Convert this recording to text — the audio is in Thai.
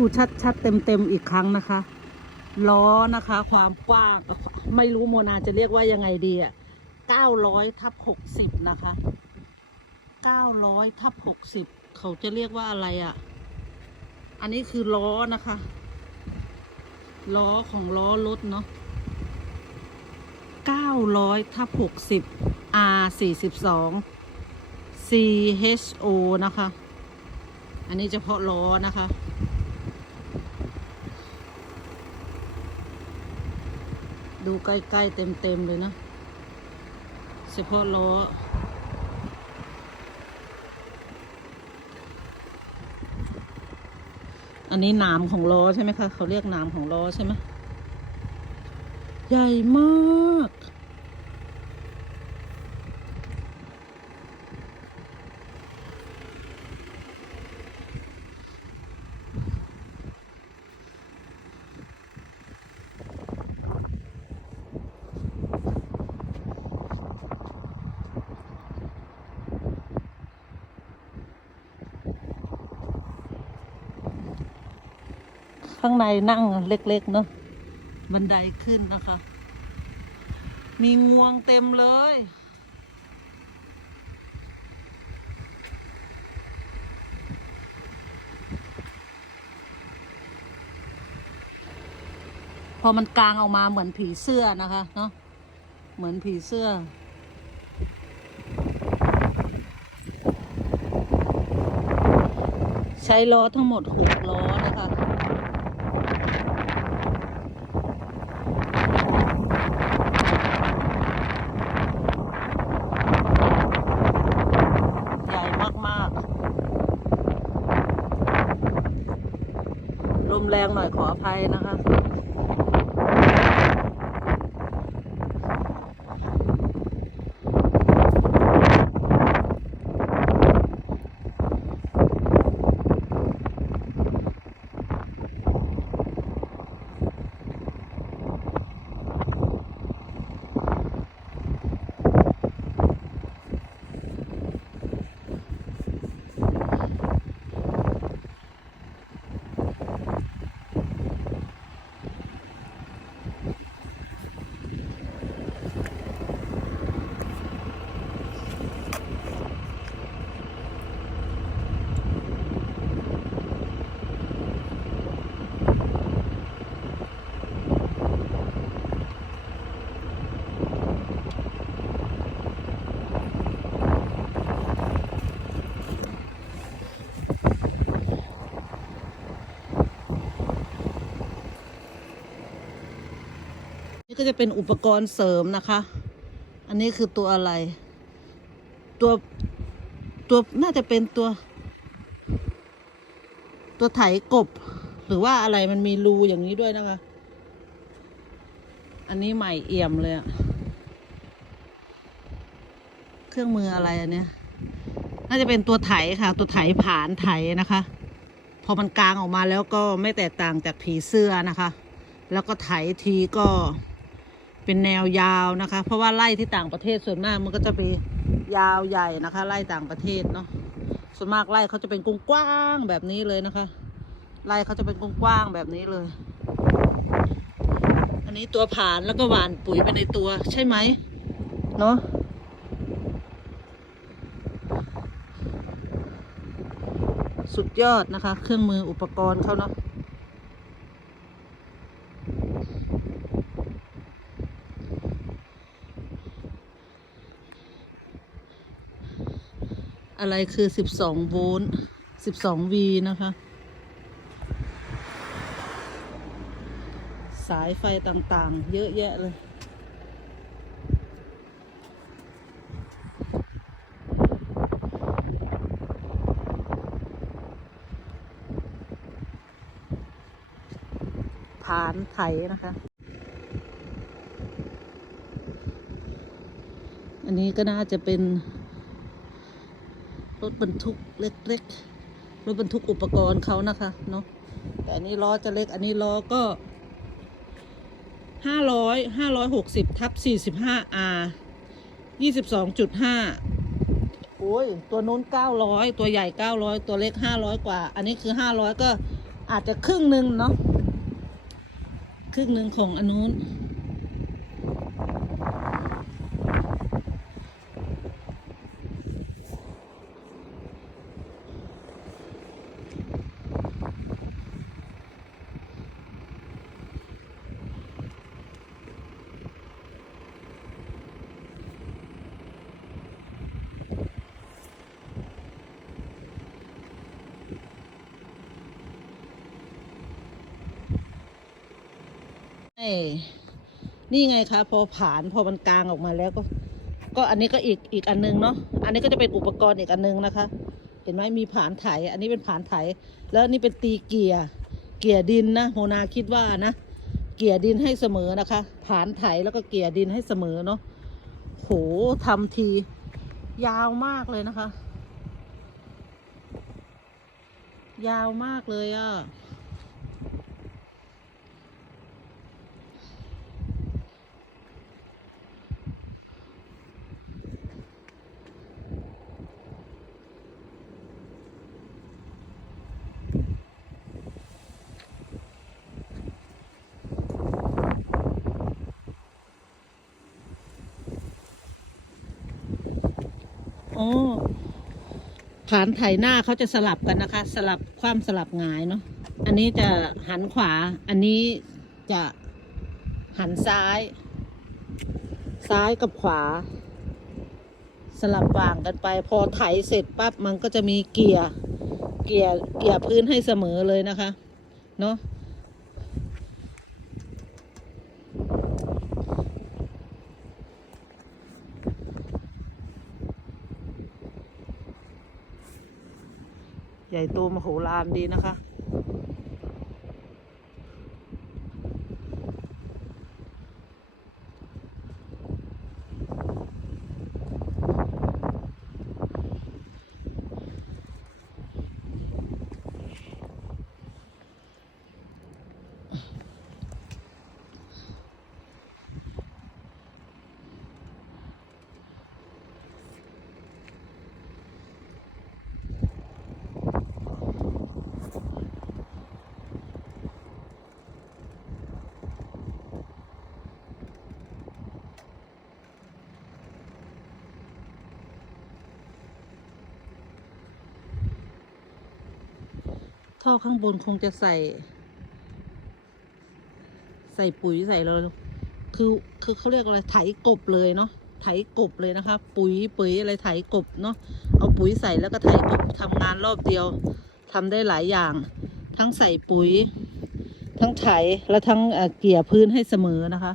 ดูชัดๆเต็มๆอีกครั้งนะคะ ล้อนะคะ ความกว้าง ไม่รู้โมนาจะเรียกว่ายังไงดีอะ900ทับ60นะคะ900ทับ60เขาจะเรียกว่าอะไรอะ อันนี้คือล้อนะคะ ล้อของล้อรถเนาะ900ทับ60 R 42 CHO นะคะ อันนี้เฉพาะล้อนะคะ ดูใกล้ๆเต็มๆเลยนะเฉพาะล้ออันนี้หนามของล้อใช่ไหมคะ เขาเรียกหนามของล้อใช่ไหม ใหญ่มาก ข้างในนั่งเล็กๆเนาะบันไดขึ้นนะคะ มีงวงเต็มเลย พอมันกลางออกมาเหมือนผีเสื้อนะคะเนาะเหมือนผีเสื้อใช้ล้อทั้งหมดหกล้อนะคะ ใหญ่มากๆ ลมแรงหน่อยขออภัยนะคะ นี่ก็จะเป็นอุปกรณ์เสริมนะคะ อันนี้คือตัวอะไร ตัวตัวน่าจะเป็นตัว ตัวไถกบ หรือว่าอะไรมันมีรูอย่างนี้ด้วยนะคะ อันนี้ใหม่เอี่ยมเลยอะเครื่องมืออะไรอันเนี้ยน่าจะเป็นตัวไถค่ะ ตัวไถผานไถนะคะ พอมันกลางออกมาแล้วก็ไม่แตกต่างจากผีเสื้อนะคะ แล้วก็ไถทีก็ เป็นแนวยาวนะคะ เพราะว่าไล่ที่ต่างประเทศส่วนมากมันก็จะไปยาวใหญ่นะคะไล่ต่างประเทศเนาะส่วนมากไล่เขาจะเป็นกว้างๆแบบนี้เลยนะคะไล่เขาจะเป็นกว้างๆแบบนี้เลย อันนี้ตัวผานแล้วก็หวานปุ๋ยไปในตัวใช่ไหมเนาะสุดยอดนะคะ เครื่องมืออุปกรณ์เขาเนาะ อะไรคือ12โวลต์12วีนะคะ สายไฟต่างๆ เยอะแยะเลยผานไถนะคะ อันนี้ก็น่าจะเป็น รถบรรทุกเล็กๆ รถบรรทุกอุปกรณ์เขานะคะเนาะแต่อันนี้ล้อจะเล็กอันนี้ล้อก็ห้าร้อยห้าร้อยหกสิบทับสี่สิบห้า R ยี่สิบสองจุดห้าโอ้ย ตัวนู้นเก้าร้อยตัวใหญ่เก้าร้อยตัวเล็กห้าร้อยกว่า อันนี้คือห้าร้อยก็อาจจะครึ่งหนึ่งเนาะครึ่งหนึ่งของอันนู้น นี่ไงคะพอผานพอมันกลางออกมาแล้วก็ ก็อันนี้ก็อีกอีกอันนึงเนาะอันนี้ก็จะเป็นอุปกรณ์อีกอันนึงนะคะ เห็นไหมมีผานไถ อันนี้เป็นผานไถ แล้วนี่เป็นตีเกียร์เกียร์ดินนะโมนาคิดว่านะเกียร์ดินให้เสมอนะคะผานไถแล้วก็เกียร์ดินให้เสมอเนาะโหทำที ยาวมากเลยนะคะ ยาวมากเลยอะ่ะ อ๋อฐานไถหน้าเขาจะสลับกันนะคะ สลับความสลับหงายเนาะอันนี้จะหันขวา อันนี้จะหันซ้าย ซ้ายกับขวา สลับวางกันไป พอไถเสร็จปั๊บมันก็จะมีเกียร์เกียร์เกียร์พื้นให้เสมอเลยนะคะ เนาะ ใหญ่โตมโหฬารดีนะคะ ท่อข้างบนคงจะใส่ ใส่ปุ๋ยใส่เลยคือคือเขาเรียกอะไรไถกบเลยเนาะไถกบเลยนะคะ ปุ๋ยปุ๋ยอะไรไถกบเนาะเอาปุ๋ยใส่แล้วก็ไถกบทำงานรอบเดียวทำได้หลายอย่าง ทั้งใส่ปุ๋ย ทั้งไถและทั้งเกี่ยพื้นให้เสมอนะคะ